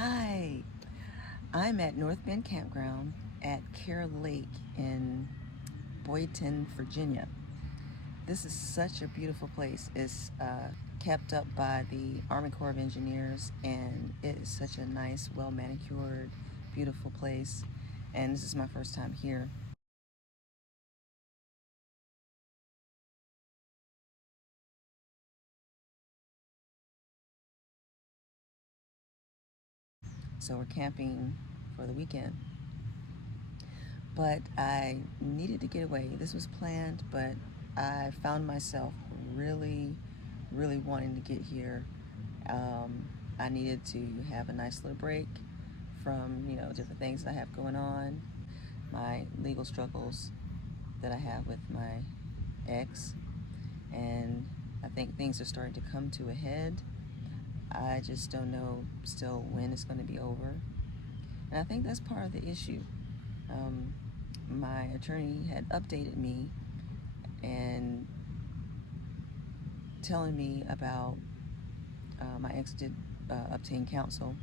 Hi, I'm at North Bend Campground at Care Lake in Boynton, Virginia. This is such a beautiful place. It's kept up by the Army Corps of Engineers, and it is such a nice, well manicured, beautiful place. And this is my first time here. So we're camping for the weekend. But I needed to get away. This was planned, but I found myself really wanting to get here. I needed to have a nice little break from, different things I have going on, my legal struggles that I have with my ex, and I think things are starting to come to a head. I just don't know still when it's going to be over. And I think that's part of the issue. Um, my attorney had updated me and telling me about my ex did obtain counsel,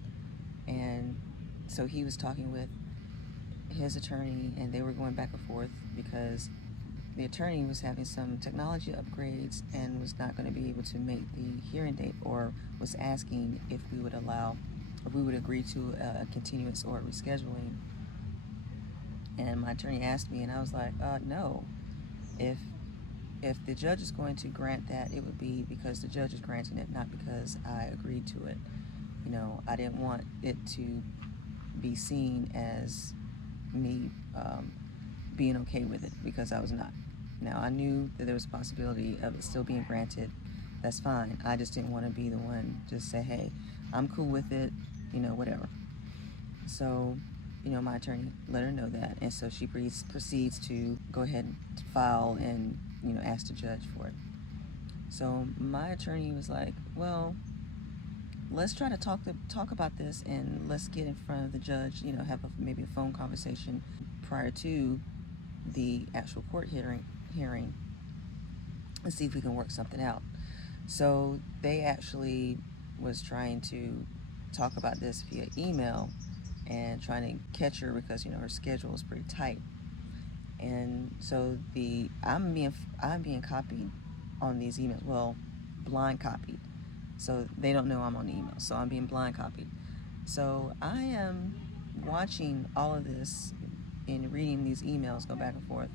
and so he was talking with his attorney, and they were going back and forth because the attorney was having some technology upgrades and was not going to be able to make the hearing date, or was asking if we would allow, if we would agree to a continuance or a rescheduling. And my attorney asked me, and I was like, no. If if the judge is going to grant that, it would be because the judge is granting it, not because I agreed to it. I didn't want it to be seen as me being okay with it, because I was not. Now, I knew that there was a possibility of it still being granted. That's fine. I just didn't want to be the one to say, hey, I'm cool with it, whatever. So, my attorney let her know that, and so she proceeds to go ahead and file and, ask the judge for it. So my attorney was like, well, let's try to talk about this, and let's get in front of the judge, have maybe a phone conversation prior to the actual court hearing and see if we can work something out. So they actually was trying to talk about this via email and trying to catch her because her schedule is pretty tight. And so I'm being copied on these emails. Well, blind copied. So they don't know I'm on the email. So I'm being blind copied. So I am watching all of this and reading these emails go back and forth.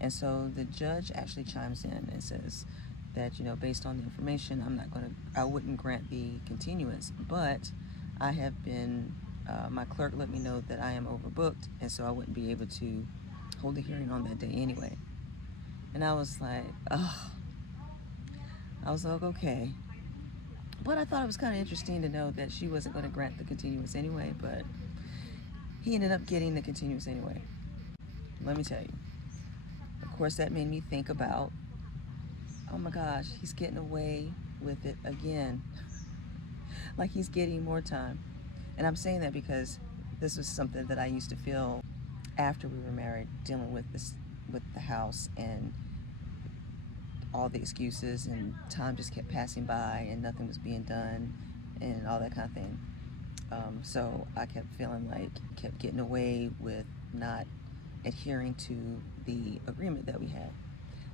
And so the judge actually chimes in and says that, based on the information, I wouldn't grant the continuance, but I have been, my clerk let me know that I am overbooked, and so I wouldn't be able to hold a hearing on that day anyway. And I was like, oh, I was like, okay. But I thought it was kind of interesting to know that she wasn't going to grant the continuance anyway, but he ended up getting the continuance anyway. Let me tell you. Of course, that made me think about, oh my gosh, he's getting away with it again. Like he's getting more time. And I'm saying that because this was something that I used to feel after we were married, dealing with this, with the house, and all the excuses, and time just kept passing by and nothing was being done and all that kind of thing. So I kept feeling like kept getting away with not adhering to the agreement that we had.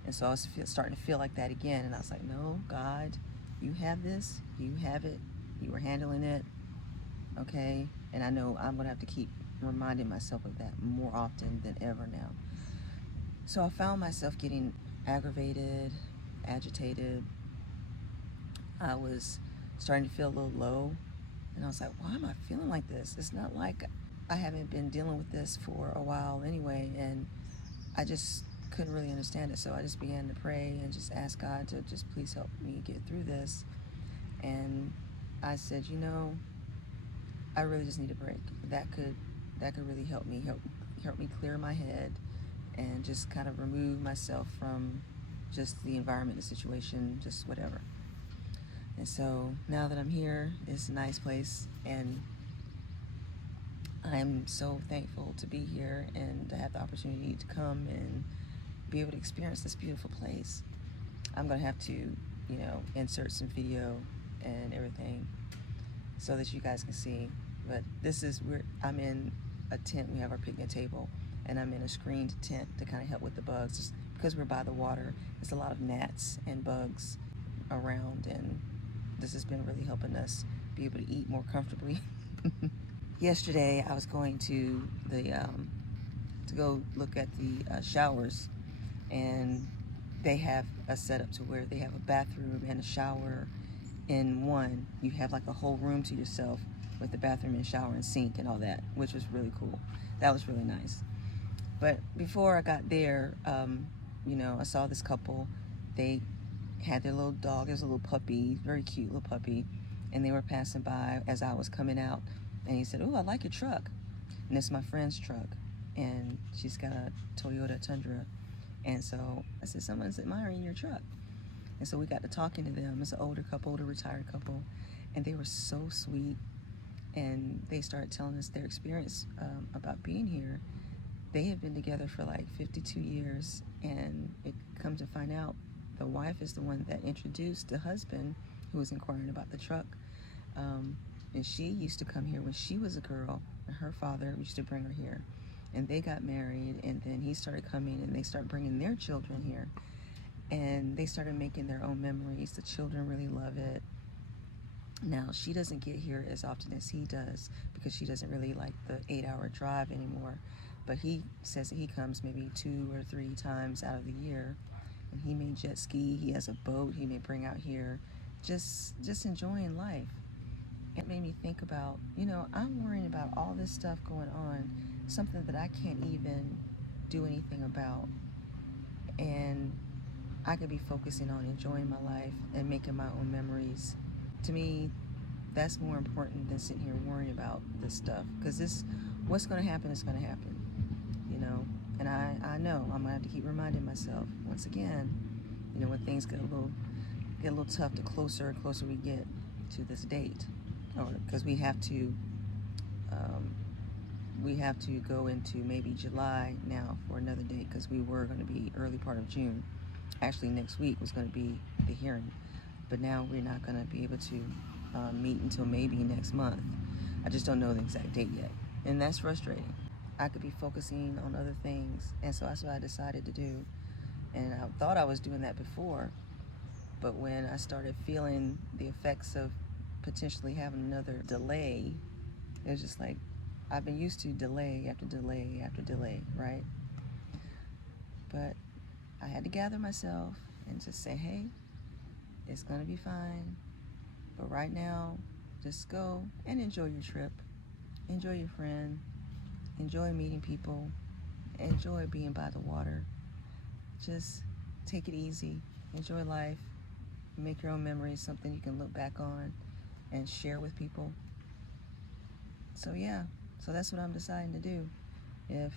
And so I was starting to feel like that again. And I was like, no, God, you have this, you have it, you were handling it, okay? And I know I'm going to have to keep reminding myself of that more often than ever now. So I found myself getting aggravated, agitated. I was starting to feel a little low. And I was like, why am I feeling like this? It's not like I haven't been dealing with this for a while anyway. And I just couldn't really understand it. So I just began to pray and just ask God to just please help me get through this. And I said, I really just need a break. That could really help me clear my head and just kind of remove myself from just the environment, the situation, just whatever. And so now that I'm here, it's a nice place, and I'm so thankful to be here and to have the opportunity to come and be able to experience this beautiful place. I'm going to have to, insert some video and everything so that you guys can see. But I'm in a tent. We have our picnic table, and I'm in a screened tent to kind of help with the bugs. Just because we're by the water, there's a lot of gnats and bugs around, and this has been really helping us be able to eat more comfortably. Yesterday, I was going to to go look at the showers, and they have a setup to where they have a bathroom and a shower in one. You have like a whole room to yourself with the bathroom and shower and sink and all that, which was really cool. That was really nice. But before I got there, I saw this couple. They had their little dog. It was a little puppy, very cute little puppy. And they were passing by as I was coming out. And he said, "Oh, I like your truck." And it's my friend's truck. And she's got a Toyota Tundra. And so I said, "Someone's admiring your truck." And so we got to talking to them. It's an older couple, older retired couple. And they were so sweet. And they started telling us their experience about being here. They have been together for like 52 years. And it come to find out, the wife is the one that introduced the husband who was inquiring about the truck. And she used to come here when she was a girl. And her father used to bring her here. And they got married, and then he started coming, and they started bringing their children here. And they started making their own memories. The children really love it. Now, she doesn't get here as often as he does because she doesn't really like the 8-hour drive anymore. But he says that he comes maybe 2 or 3 times out of the year. And he may jet ski. He has a boat he may bring out here. Just enjoying life. It made me think about, I'm worrying about all this stuff going on, something that I can't even do anything about. And I could be focusing on enjoying my life and making my own memories. To me, that's more important than sitting here worrying about this stuff. Because what's going to happen is going to happen, And I know I'm going to have to keep reminding myself, once again, when things get a little tough, the closer and closer we get to this date. Because we have to go into maybe July now for another date, because we were going to be early part of June. Actually, next week was going to be the hearing, but now we're not going to be able to meet until maybe next month. I just don't know the exact date yet, and that's frustrating. I could be focusing on other things, and so that's what I decided to do. And I thought I was doing that before, but when I started feeling the effects of potentially having another delay, it was just like, I've been used to delay after delay after delay, right? But I had to gather myself and just say, hey, it's going to be fine. But right now, just go and enjoy your trip. Enjoy your friend. Enjoy meeting people. Enjoy being by the water. Just take it easy. Enjoy life. Make your own memories, something you can look back on and share with people. So yeah, so that's what I'm deciding to do. If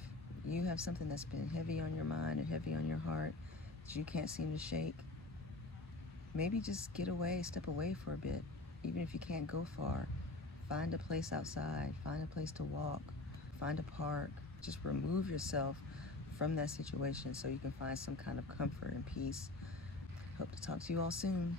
you have something that's been heavy on your mind and heavy on your heart that you can't seem to shake, maybe just get away, step away for a bit. Even if you can't go far, find a place outside, find a place to walk, find a park. Just remove yourself from that situation so you can find some kind of comfort and peace. Hope to talk to you all soon.